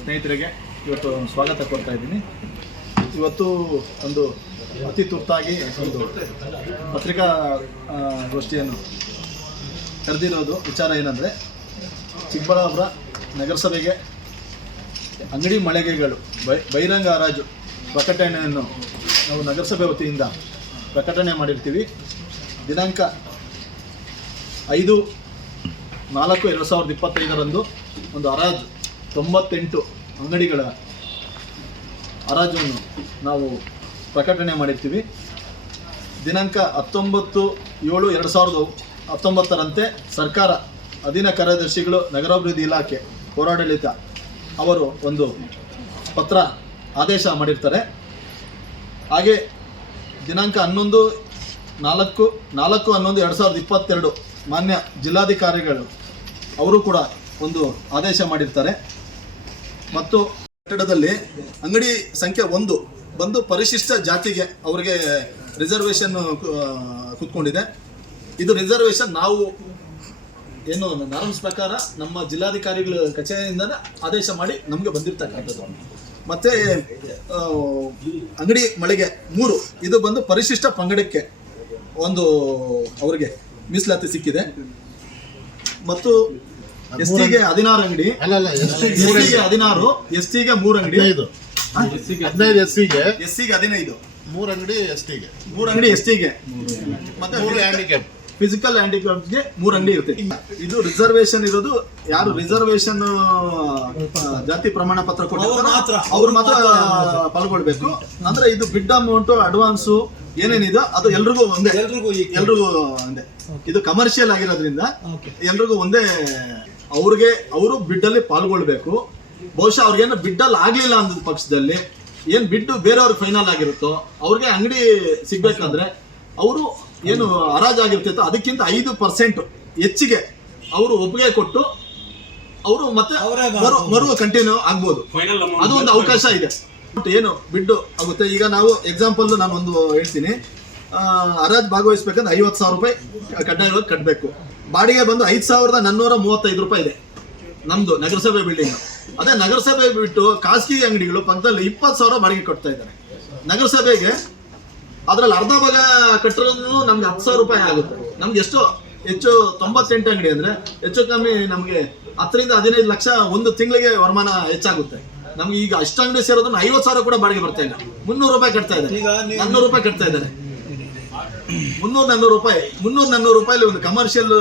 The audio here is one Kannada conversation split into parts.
ಸ್ನೇಹಿತರಿಗೆ ಇವತ್ತು ಸ್ವಾಗತ ಕೊಡ್ತಾ ಇದ್ದೀನಿ. ಇವತ್ತು ಒಂದು ಅತಿ ತುರ್ತಾಗಿ ಒಂದು ಪತ್ರಿಕಾ ಗೋಷ್ಠಿಯನ್ನು ಕರೆದಿರೋದು ವಿಚಾರ ಏನಂದರೆ, ಚಿಕ್ಕಬಳ್ಳಾಪುರ ನಗರಸಭೆಗೆ ಅಂಗಡಿ ಮಳಿಗೆಗಳು, ಬೈ, ಬಹಿರಂಗ ಹರಾಜು ಪ್ರಕಟಣೆಯನ್ನು ನಾವು ನಗರಸಭೆ ವತಿಯಿಂದ ಪ್ರಕಟಣೆ ಮಾಡಿರ್ತೀವಿ. ದಿನಾಂಕ ಐದು ನಾಲ್ಕು ಎರಡು ಸಾವಿರದ ಇಪ್ಪತ್ತೈದರಂದು ಒಂದು ಹರಾಜು ತೊಂಬತ್ತೆಂಟು ಅಂಗಡಿಗಳ ಹರಾಜನ್ನು ನಾವು ಪ್ರಕಟಣೆ ಮಾಡಿರ್ತೀವಿ. ದಿನಾಂಕ ಹತ್ತೊಂಬತ್ತು ಏಳು ಎರಡು ಸಾವಿರದ ಹತ್ತೊಂಬತ್ತರಂತೆ ಸರ್ಕಾರ ಅಧೀನ ಕಾರ್ಯದರ್ಶಿಗಳು ನಗರಾಭಿವೃದ್ಧಿ ಇಲಾಖೆ ಪೌರಾಡಳಿತ ಅವರು ಒಂದು ಪತ್ರ ಆದೇಶ ಮಾಡಿರ್ತಾರೆ. ಹಾಗೆ ದಿನಾಂಕ ಹನ್ನೊಂದು ನಾಲ್ಕು ನಾಲ್ಕು ಹನ್ನೊಂದು ಎರಡು ಸಾವಿರದ ಇಪ್ಪತ್ತೆರಡು ಮಾನ್ಯ ಜಿಲ್ಲಾಧಿಕಾರಿಗಳು ಅವರು ಕೂಡ ಒಂದು ಆದೇಶ ಮಾಡಿರ್ತಾರೆ. ಮತ್ತು ಕಟ್ಟಡದಲ್ಲಿ ಅಂಗಡಿ ಸಂಖ್ಯೆ ಒಂದು ಬಂದು ಪರಿಶಿಷ್ಟ ಜಾತಿಗೆ ಅವರಿಗೆ ರಿಸರ್ವೇಷನ್ ಕೂತ್ಕೊಂಡಿದೆ. ಇದು ರಿಸರ್ವೇಷನ್ ನಾವು ಏನು ನಾರ್ಮ್ಸ್ ಪ್ರಕಾರ ನಮ್ಮ ಜಿಲ್ಲಾಧಿಕಾರಿಗಳ ಕಚೇರಿಯಿಂದ ಆದೇಶ ಮಾಡಿ ನಮಗೆ ಬಂದಿರ್ತಕ್ಕಂಥದ್ದು. ಮತ್ತೆ ಅಂಗಡಿ ಮಳಿಗೆ ಮೂರು. ಇದು ಬಂದು ಪರಿಶಿಷ್ಟ ಪಂಗಡಕ್ಕೆ ಒಂದು ಅವರಿಗೆ ಮೀಸಲಾತಿ ಸಿಕ್ಕಿದೆ. ಮತ್ತು ಎಸ್ ಟಿಗೆ ಹದಿನಾರು ಅಂಗಡಿ ಅಲ್ಲ ಅಲ್ಲ ಎಸ್ ಟಿಗೆ ಹದಿನಾರು ಎಸ್ ಟಿಗೆ ಮೂರು ಅಂಗಡಿ. ಹದಿನೈದು. ಹದಿನೈದು ಎಸ್ ಸಿಗೆ ಎಸ್ ಸಿಗೆ ಹದಿನೈದು. ಮೂರು ಅಂಗಡಿ ಎಸ್ ಟಿಗೆ ಮೂರು ಅಂಗಡಿ ಎಸ್ ಟಿಗೆ ಮತ್ತೆ ಮೂರು ಹ್ಯಾಂಡಿಕ್ಯಾಪ್ ಫಿಸಿಕಲ್ ಹ್ಯಾಂಡಿಕ್ರಾಫ್ಟ್ಗೆ ಮೂರು ಅಂಗಡಿ ಇರುತ್ತೆ. ಇದು ರಿಸರ್ವೇಶನ್ ಇರೋದು ಯಾರು ರಿಸರ್ವೇಶನ್ ಜಾತಿ ಪ್ರಮಾಣ ಪತ್ರ ಮಾತ್ರ. ಅವ್ರು ಮಾತ್ರ ಪಾಲ್ಗೊಳ್ಬೇಕು. ಅಂದ್ರೆ ಇದು ಬಿಡ್ ಅಮೌಂಟ್ ಅಡ್ವಾನ್ಸು ಏನೇನಿದೆ ಅದು ಎಲ್ರಿಗೂ ಒಂದೇ. ಎಲ್ರಿಗೂ ಎಲ್ರಿಗೂ ಒಂದೇ. ಇದು ಕಮರ್ಷಿಯಲ್ ಆಗಿರೋದ್ರಿಂದ ಎಲ್ರಿಗೂ ಒಂದೇ ಅವ್ರಿಗೆ ಅವರು ಬಿಡ್ಡಲ್ಲಿ ಪಾಲ್ಗೊಳ್ಬೇಕು. ಬಹುಶಃ ಅವ್ರಿಗೇನು ಬಿಡ್ಡಲ್ಲಿ ಆಗಲಿಲ್ಲ ಆಗ್ಲಿಲ್ಲ ಅಂದ ಪಕ್ಷದಲ್ಲಿ ಏನು ಬಿಡ್ಡು ಬೇರೆಯವ್ರಿಗೆ ಫೈನಲ್ ಆಗಿರುತ್ತೋ ಅವ್ರಿಗೆ ಅಂಗಡಿ ಸಿಗ್ಬೇಕಂದ್ರೆ ಅವರು ಏನು ಹರಾಜಾಗಿರ್ತಿತ್ತು ಅದಕ್ಕಿಂತ ಐದು ಪರ್ಸೆಂಟ್ ಹೆಚ್ಚಿಗೆ ಅವರು ಒಪ್ಪಿಗೆ ಕೊಟ್ಟು ಅವರು ಮತ್ತೆ ಮರು ಮರು ಕಂಟಿನ್ಯೂ ಆಗ್ಬೋದು. ಅದು ಒಂದು ಅವಕಾಶ ಇದೆ. ಬಟ್ ಏನು ಬಿಡ್ಡು ಆಗುತ್ತೆ ಈಗ ನಾವು ಎಕ್ಸಾಂಪಲ್ ನಾನು ಒಂದು ಹೇಳ್ತೀನಿ. ಹರಾಜ್ ಭಾಗವಹಿಸ್ಬೇಕಂದ್ರೆ ಐವತ್ತು ಸಾವಿರ ರೂಪಾಯಿ ಕಡ್ಡಾಯವಾಗಿ ಕಟ್ಟಬೇಕು ಬಾಡಿಗೆ ಬಂದು ಐದು ಸಾವಿರದ ನಾನ್ನೂರ ಮೂವತ್ತೈದು ರೂಪಾಯಿ ಇದೆ. ನಮ್ದು ನಗರಸಭೆ ಬಿಲ್ಡಿಂಗ್ ಅದೇ ನಗರಸಭೆ ಬಿಟ್ಟು ಖಾಸಗಿ ಅಂಗಡಿಗಳು ಪಕ್ಕದಲ್ಲಿ ಇಪ್ಪತ್ತು ಸಾವಿರ ಬಾಡಿಗೆ ಕಟ್ತಾ ಇದ್ದಾರೆ. ನಗರಸಭೆಗೆ ಅದ್ರಲ್ಲಿ ಅರ್ಧ ಭಾಗ ಕಟ್ಟಿರೋದು ನಮ್ಗೆ ಹತ್ತು ಸಾವಿರ ರೂಪಾಯಿ ಆಗುತ್ತೆ. ನಮ್ಗೆ ಎಷ್ಟು ಹೆಚ್ಚು ತೊಂಬತ್ತೆಂಟು ಅಂಗಡಿ ಅಂದ್ರೆ ಹೆಚ್ಚು ಕಮ್ಮಿ ನಮಗೆ ಹತ್ತರಿಂದ ಹದಿನೈದು ಲಕ್ಷ ಒಂದು ತಿಂಗಳಿಗೆ ವರಮಾನ ಹೆಚ್ಚಾಗುತ್ತೆ. ನಮ್ಗೆ ಈಗ ಅಷ್ಟು ಅಂಗಡಿ ಸೇರೋದನ್ನ ಐವತ್ತು ಸಾವಿರ ಕೂಡ ಬಾಡಿಗೆ ಬರ್ತಾ ಇಲ್ಲ. ಮುನ್ನೂರು ರೂಪಾಯಿ ಕಟ್ತಾ ಇದ್ದಾರೆ. ನಾನ್ನೂರು ರೂಪಾಯಿ ಕಟ್ತಾ ಇದ್ದಾರೆ. ಮುನ್ನೂರು ನಾನ್ನೂರು ರೂಪಾಯಿ ಮುನ್ನೂರು ನಾನೂರು ರೂಪಾಯಿ ಒಂದು ಕಮರ್ಷಿಯಲ್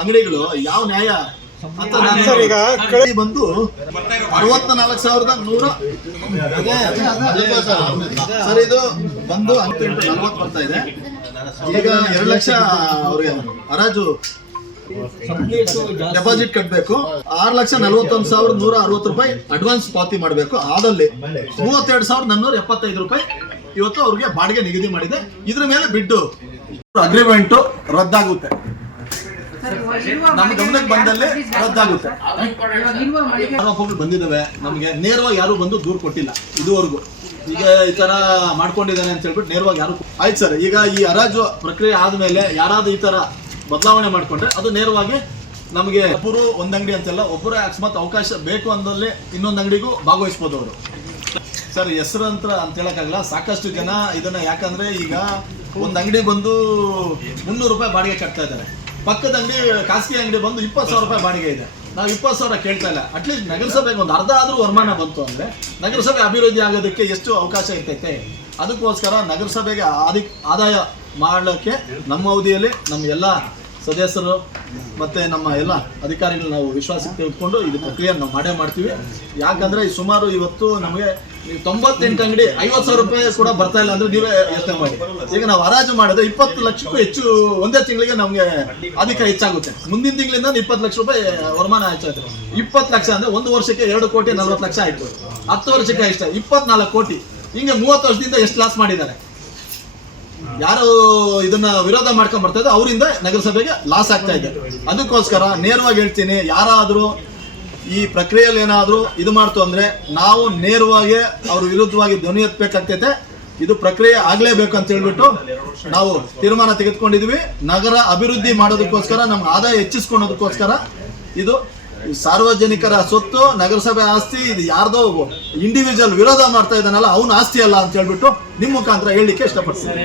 ಅಂಗಡಿಗಳು ಯಾವ ನ್ಯಾಯ? ಬಂದು ಅರವತ್ತ ನಾಲ್ಕು ಸಾವಿರದ ನೂರ. ಸರ್ ಇದು ಬಂದು ನಲ್ವತ್ತು ಬರ್ತಾ ಇದೆ. ಈಗ ಎರಡು ಲಕ್ಷ ಅವ್ರಿಗೆ ಹರಾಜು ಡೆಪಾಸಿಟ್ ಕಟ್ಟಬೇಕು ಆರು ಲಕ್ಷ ನಲವತ್ತೊಂದು ಸಾವಿರದ ನೂರ ಅರವತ್ತು ರೂಪಾಯಿ ಅಡ್ವಾನ್ಸ್ ಪಾವತಿ ಮಾಡಬೇಕು. ಆದಲ್ಲಿ ಮೂವತ್ತೆರಡು ಸಾವಿರದ ನಾನ್ನೂರ ಎಪ್ಪತ್ತೈದು ರೂಪಾಯಿ ಇವತ್ತು ಅವ್ರಿಗೆ ಬಾಡಿಗೆ ನಿಗದಿ ಮಾಡಿದೆ. ಇದ್ರ ಮೇಲೆ ಬಿಟ್ಟು ಅಗ್ರಿಮೆಂಟ್ ರದ್ದಾಗುತ್ತೆ. ನಮ್ಮ ಗಮನಕ್ಕೆ ಬಂದಲ್ಲಿ ರದ್ದಾಗುತ್ತೆ. ಆರೋಪಗಳು ಬಂದಿದ್ದಾವೆ ನಮಗೆ ನೇರವಾಗಿ ಯಾರು ಬಂದು ದೂರು ಕೊಟ್ಟಿಲ್ಲ ಇದುವರೆಗೂ. ಈಗ ಈ ತರ ಮಾಡ್ಕೊಂಡಿದ್ದಾನೆ ಅಂತ ಹೇಳ್ಬಿಟ್ಟು ನೇರವಾಗಿ ಯಾರು ಆಯ್ತು ಸರ್ ಈಗ ಈ ಹರಾಜು ಪ್ರಕ್ರಿಯೆ ಆದ್ಮೇಲೆ ಯಾರಾದ್ರೂ ಈ ತರ ಬದಲಾವಣೆ ಮಾಡ್ಕೊಂಡ್ರೆ ಅದು ನೇರವಾಗಿ ನಮಗೆ ಒಬ್ಬರು ಒಂದಂಗಡಿ ಅಂಗಡಿ ಅಂತೆಲ್ಲ ಒಬ್ಬರು ಅಕಸ್ಮಾತ್ ಅವಕಾಶ ಬೇಕು ಅಂದಲ್ಲಿ ಇನ್ನೊಂದು ಅಂಗಡಿಗೂ ಭಾಗವಹಿಸ್ಬೋದು ಅವರು. ಸರ್, ಹೆಸರು ಅಂತ ಅಂತ ಹೇಳಕ್ಕಾಗಲ್ಲ. ಸಾಕಷ್ಟು ಜನ ಇದನ್ನ ಯಾಕಂದ್ರೆ ಈಗ ಒಂದ್ ಅಂಗಡಿ ಬಂದು ಮುನ್ನೂರು ರೂಪಾಯಿ ಬಾಡಿಗೆ ಕಟ್ತಾ ಇದ್ದಾರೆ. ಪಕ್ಕದ ಅಂಗಡಿ, ಖಾಸಗಿ ಅಂಗಡಿ ಬಂದು ಇಪ್ಪತ್ತು ಸಾವಿರ ರೂಪಾಯಿ ಬಾಡಿಗೆ ಇದೆ. ನಾವು ಇಪ್ಪತ್ತು ಸಾವಿರ ಕೇಳ್ತಾ ಇಲ್ಲ. ಅಟ್ಲೀಸ್ಟ್ ನಗರಸಭೆಗೆ ಒಂದು ಅರ್ಧ ಆದರೂ ವರಮಾನ ಬಂತು ಅಂದ್ರೆ ನಗರಸಭೆ ಅಭಿವೃದ್ಧಿ ಆಗೋದಕ್ಕೆ ಎಷ್ಟು ಅವಕಾಶ ಇರ್ತೈತೆ? ಅದಕ್ಕೋಸ್ಕರ ನಗರಸಭೆಗೆ ಆದಿ, ಆದಾಯ ಮಾಡೋಕ್ಕೆ ನಮ್ಮ ಅವಧಿಯಲ್ಲಿ ನಮ್ಮ ಎಲ್ಲ ಸದಸ್ಯರು ಮತ್ತೆ ನಮ್ಮ ಎಲ್ಲ ಅಧಿಕಾರಿಗಳು ನಾವು ವಿಶ್ವಾಸಕ್ಕೆ ತೆಗೆದುಕೊಂಡು ಇದು ಪ್ರಕ್ರಿಯೆ ನಾವು ಮಾಡೇ ಮಾಡ್ತೀವಿ. ಯಾಕಂದ್ರೆ ಈ ಸುಮಾರು ಇವತ್ತು ನಮಗೆ ತೊಂಬತ್ತೆಂಟು ಅಂಗಡಿ ಐವತ್ತು ಸಾವಿರ ರೂಪಾಯಿ ಕೂಡ ಬರ್ತಾ ಇಲ್ಲ ಅಂದ್ರೆ ನೀವೇ ಯೋಚನೆ ಮಾಡಿ. ಈಗ ನಾವು ಹರಾಜು ಮಾಡಿದ್ರೆ ಇಪ್ಪತ್ತು ಲಕ್ಷಕ್ಕೂ ಹೆಚ್ಚು ಒಂದೇ ತಿಂಗಳಿಗೆ ನಮಗೆ ಅಧಿಕ ಹೆಚ್ಚಾಗುತ್ತೆ. ಮುಂದಿನ ತಿಂಗಳಿಂದ ಇಪ್ಪತ್ತು ಲಕ್ಷ ರೂಪಾಯಿ ವರಮಾನ ಹೆಚ್ಚಾಯ್ತು ಇಪ್ಪತ್ತು ಲಕ್ಷ ಅಂದ್ರೆ ಒಂದು ವರ್ಷಕ್ಕೆ ಎರಡು ಕೋಟಿ ನಲ್ವತ್ತು ಲಕ್ಷ ಆಯ್ತು. ಹತ್ತು ವರ್ಷಕ್ಕೆ ಇಷ್ಟ ಇಪ್ಪತ್ನಾಲ್ಕು ಕೋಟಿ. ಹಿಂಗೆ ಮೂವತ್ತು ವರ್ಷದಿಂದ ಎಷ್ಟು ಲಾಸ್ ಮಾಡಿದ್ದಾರೆ. ಯಾರು ಇದನ್ನ ವಿರೋಧ ಮಾಡ್ಕೊಂಡ್ ಬರ್ತಾ ಇದ್ದಾರೆ ಅವರಿಂದ ನಗರಸಭೆಗೆ ಲಾಸ್ ಆಗ್ತಾ ಇದೆ. ಅದಕ್ಕೋಸ್ಕರ ನೇರವಾಗಿ ಹೇಳ್ತೀನಿ, ಯಾರಾದ್ರೂ ಈ ಪ್ರಕ್ರಿಯೆಯಲ್ಲಿ ಏನಾದ್ರೂ ಇದು ಮಾಡ್ತು ಅಂದ್ರೆ ನಾವು ನೇರವಾಗಿ ಅವ್ರ ವಿರುದ್ಧವಾಗಿ ಧ್ವನಿ ಎತ್ತಬೇಕಾಗ್ತೈತೆ. ಇದು ಪ್ರಕ್ರಿಯೆ ಆಗ್ಲೇಬೇಕು ಅಂತ ಹೇಳ್ಬಿಟ್ಟು ನಾವು ತೀರ್ಮಾನ ತೆಗೆದುಕೊಂಡಿದ್ವಿ. ನಗರ ಅಭಿವೃದ್ಧಿ ಮಾಡೋದಕ್ಕೋಸ್ಕರ ನಮ್ಮ ಆದಾಯ ಹೆಚ್ಚಿಸ್ಕೊಳೋದಕ್ಕೋಸ್ಕರ ಇದು ಸಾರ್ವಜನಿಕರ ಸೊತ್ತು, ನಗರಸಭೆ ಆಸ್ತಿ, ಇದು ಯಾರ್ದೋ ಇಂಡಿವಿಜುವಲ್ ವಿರೋಧ ಮಾಡ್ತಾ ಇದ್ದಾನಲ್ಲ, ಅವನ ಆಸ್ತಿ ಅಲ್ಲ ಅಂತ ಹೇಳ್ಬಿಟ್ಟು ನಿಮ್ಮ ಮುಖಾಂತರ ಹೇಳಲಿಕ್ಕೆ ಇಷ್ಟಪಡ್ತೀನಿ.